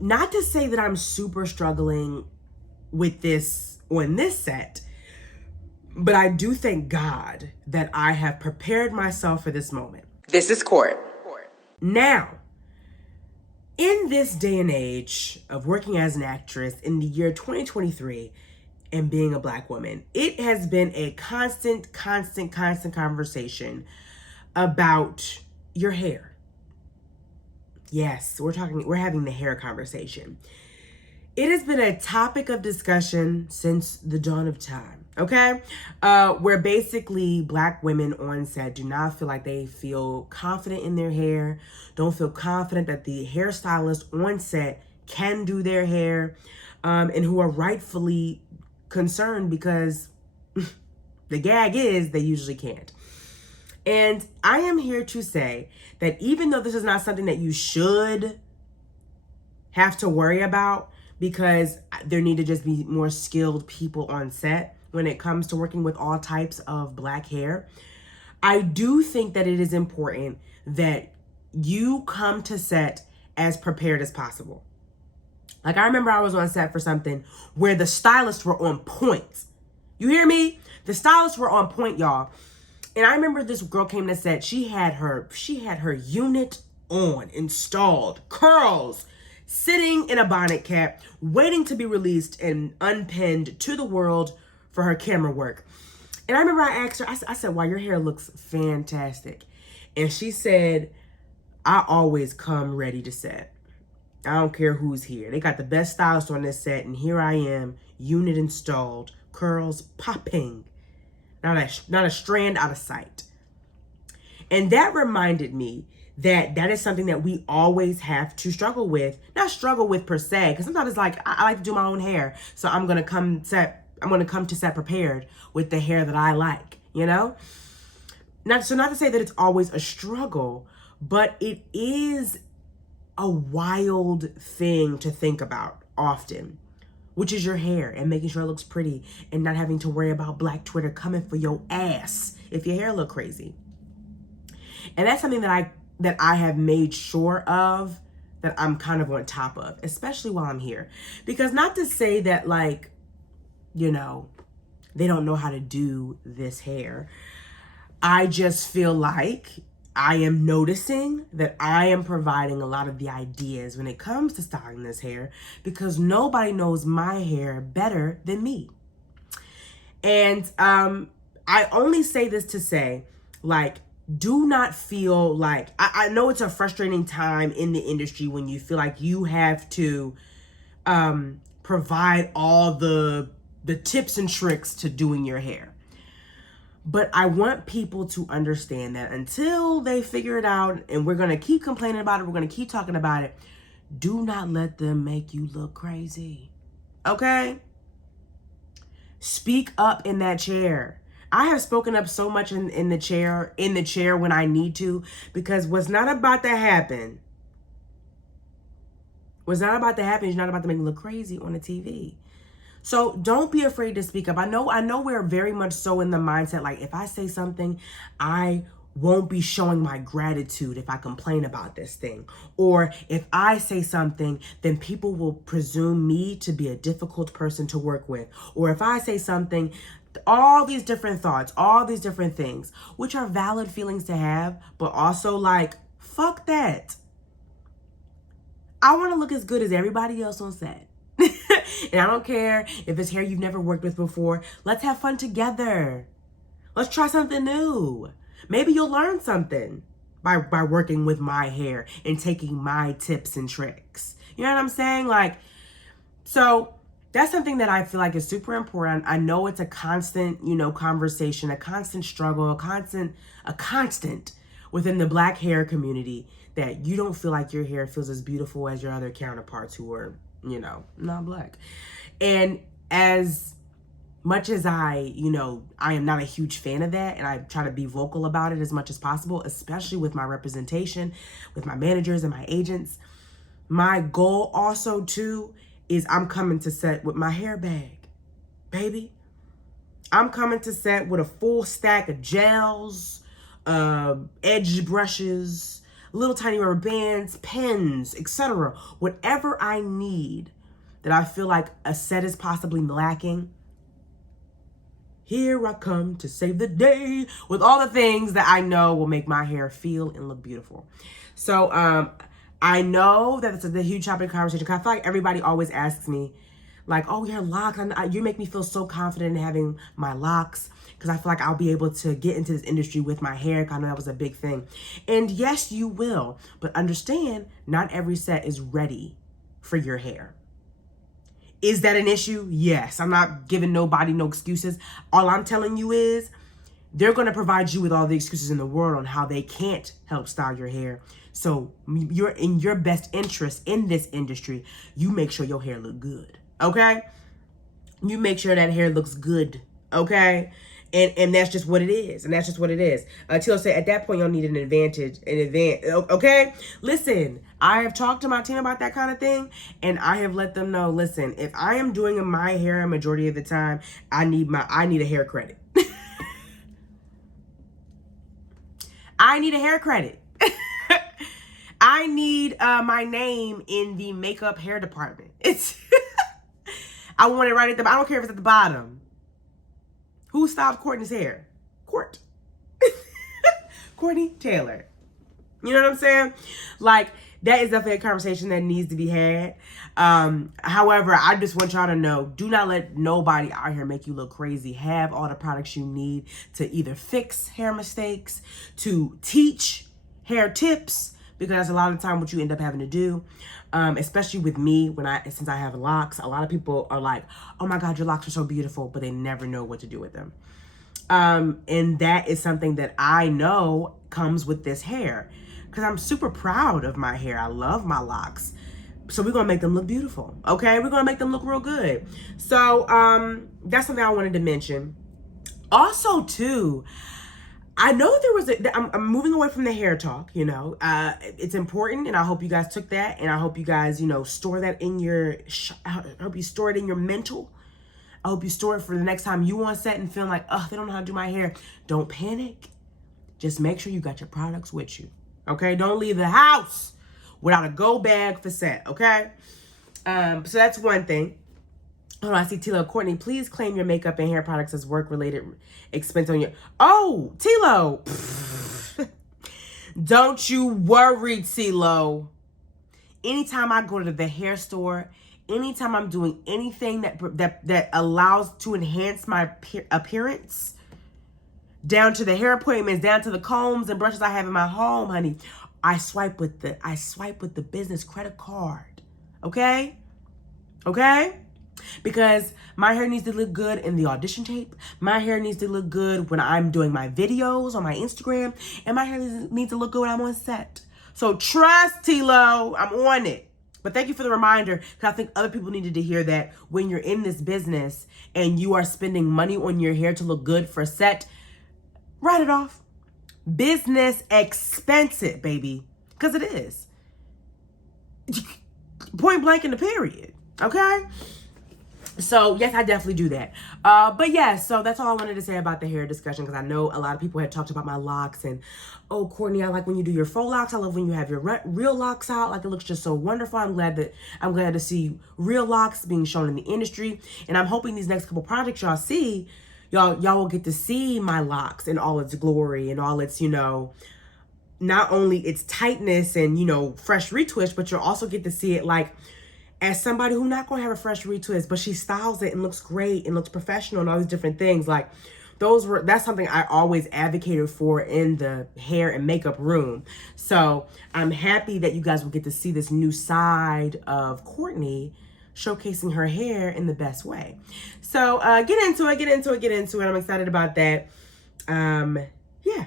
Not to say that I'm super struggling with this on this set, but I do thank God that I have prepared myself for this moment. This is Court. Now, in this day and age of working as an actress in the year 2023 and being a Black woman, it has been a constant conversation about your hair. Yes, we're having the hair conversation. It has been a topic of discussion since the dawn of time, okay? Where basically Black women on set do not feel like they feel confident in their hair, don't feel confident that the hairstylist on set can do their hair, and who are rightfully concerned because the gag is they usually can't. And I am here to say that even though this is not something that you should have to worry about, because there need to just be more skilled people on set when it comes to working with all types of Black hair, I do think that it is important that you come to set as prepared as possible. Like, I remember I was on set for something where the stylists were on point. You hear me? The stylists were on point, y'all. And I remember this girl came to set. She had her unit on, installed, curls, sitting in a bonnet cap, waiting to be released and unpinned to the world for her camera work. And I remember I asked her, I said, wow, your hair looks fantastic. And she said, I always come ready to set. I don't care who's here. They got the best stylist on this set, and here I am, unit installed, curls popping, not a strand out of sight. And that reminded me that is something that we always have to struggle with. Not struggle with per se, because sometimes it's like, I like to do my own hair, so I'm gonna come to set prepared with the hair that I like, you know? Not to say that it's always a struggle, but it is a wild thing to think about often, which is your hair and making sure it looks pretty and not having to worry about Black Twitter coming for your ass if your hair look crazy. And that's something that I have made sure of, that I'm kind of on top of, especially while I'm here. Because not to say that, like, you know, they don't know how to do this hair. I just feel like I am noticing that I am providing a lot of the ideas when it comes to styling this hair, because nobody knows my hair better than me. And I only say this to say, like, do not feel like, I know it's a frustrating time in the industry when you feel like you have to provide all the tips and tricks to doing your hair. But I want people to understand that until they figure it out, and we're going to keep complaining about it, we're going to keep talking about it, do not let them make you look crazy. Okay? Speak up in that chair. I have spoken up so much in the chair when I need to, because what's not about to happen is not about to make me look crazy on the TV. So don't be afraid to speak up. I know we're very much so in the mindset, like, if I say something, I won't be showing my gratitude if I complain about this thing. Or if I say something, then people will presume me to be a difficult person to work with. Or if I say something, all these different thoughts, all these different things, which are valid feelings to have, but also, like, fuck that. I want to look as good as everybody else on set. And I don't care if it's hair you've never worked with before. Let's have fun together. Let's try something new. Maybe you'll learn something by working with my hair and taking my tips and tricks. You know what I'm saying? Like, so that's something that I feel like is super important. I know it's a constant, conversation, a constant struggle, a constant within the Black hair community, that you don't feel like your hair feels as beautiful as your other counterparts who are, not Black. And as much as I am not a huge fan of that, and I try to be vocal about it as much as possible, especially with my representation, with my managers and my agents, my goal also too is I'm coming to set with my hair bag, baby. I'm coming to set with a full stack of gels, edge brushes. little tiny rubber bands, pens, etc. Whatever I need that I feel like a set is possibly lacking, here I come to save the day with all the things that I know will make my hair feel and look beautiful. So I know that it's a huge topic of conversation, because I feel like everybody always asks me, like, oh, your locks, you make me feel so confident in having my locks, because I feel like I'll be able to get into this industry with my hair, because I know that was a big thing. And yes, you will, but understand, not every set is ready for your hair. Is that an issue? Yes. I'm not giving nobody no excuses. All I'm telling you is they're going to provide you with all the excuses in the world on how they can't help style your hair. So you're in your best interest in this industry. You make sure your hair look good. Okay? You make sure that hair looks good. Okay? And that's just what it is. And that's just what it is. Tilo said, at that point, you'll need an advantage. Okay? Listen, I have talked to my team about that kind of thing. And I have let them know, listen, if I am doing my hair a majority of the time, I need a hair credit. I need a hair credit. I need my name in the makeup hair department. I want it right at the, I don't care if it's at the bottom. Who styled Courtney's hair? Courtney Taylor. You know what I'm saying? Like, that is definitely a conversation that needs to be had. However, I just want y'all to know, do not let nobody out here make you look crazy. Have all the products you need to either fix hair mistakes, to teach hair tips, because that's a lot of the time what you end up having to do. Especially with me, since I have locks, a lot of people are like, oh my God, your locks are so beautiful, but they never know what to do with them. And that is something that I know comes with this hair, because I'm super proud of my hair. I love my locks. So we're going to make them look beautiful. Okay. We're going to make them look real good. So, that's something I wanted to mention. Also too, I know there was I'm moving away from the hair talk, you know, it's important, and I hope you guys took that, and I hope you guys, you know, store that in your, I hope you store it in your mental. I hope you store it for the next time you on set and feel like, oh, they don't know how to do my hair. Don't panic. Just make sure you got your products with you. Okay. Don't leave the house without a go bag for set. Okay. So that's one thing. Oh, I see Tilo. Courtney, please claim your makeup and hair products as work-related expense on your... Oh, Tilo. Don't you worry, Tilo. Anytime I go to the hair store, anytime I'm doing anything that allows to enhance my appearance, down to the hair appointments, down to the combs and brushes I have in my home, honey, I swipe with the business credit card. Okay? Okay? Because my hair needs to look good in the audition tape. My hair needs to look good when I'm doing my videos on my Instagram. And my hair needs to look good when I'm on set. So trust, Tilo. I'm on it. But thank you for the reminder, because I think other people needed to hear that when you're in this business and you are spending money on your hair to look good for set, write it off. Business expensive, baby. Because it is. Point blank in the period. Okay? So, yes, I definitely do that. But yeah, so that's all I wanted to say about the hair discussion, because I know a lot of people had talked about my locks and, oh, Courtney, I like when you do your faux locks. I love when you have your real locks out. Like, it looks just so wonderful. I'm glad to see real locks being shown in the industry. And I'm hoping these next couple projects y'all see, y'all will get to see my locks in all its glory and all its, you know, not only its tightness and, you know, fresh retwist, but you'll also get to see it like, as somebody who's not going to have a fresh retwist, but she styles it and looks great and looks professional and all these different things. Like, that's something I always advocated for in the hair and makeup room. So I'm happy that you guys will get to see this new side of Courtney showcasing her hair in the best way. So get into it. I'm excited about that. Yeah.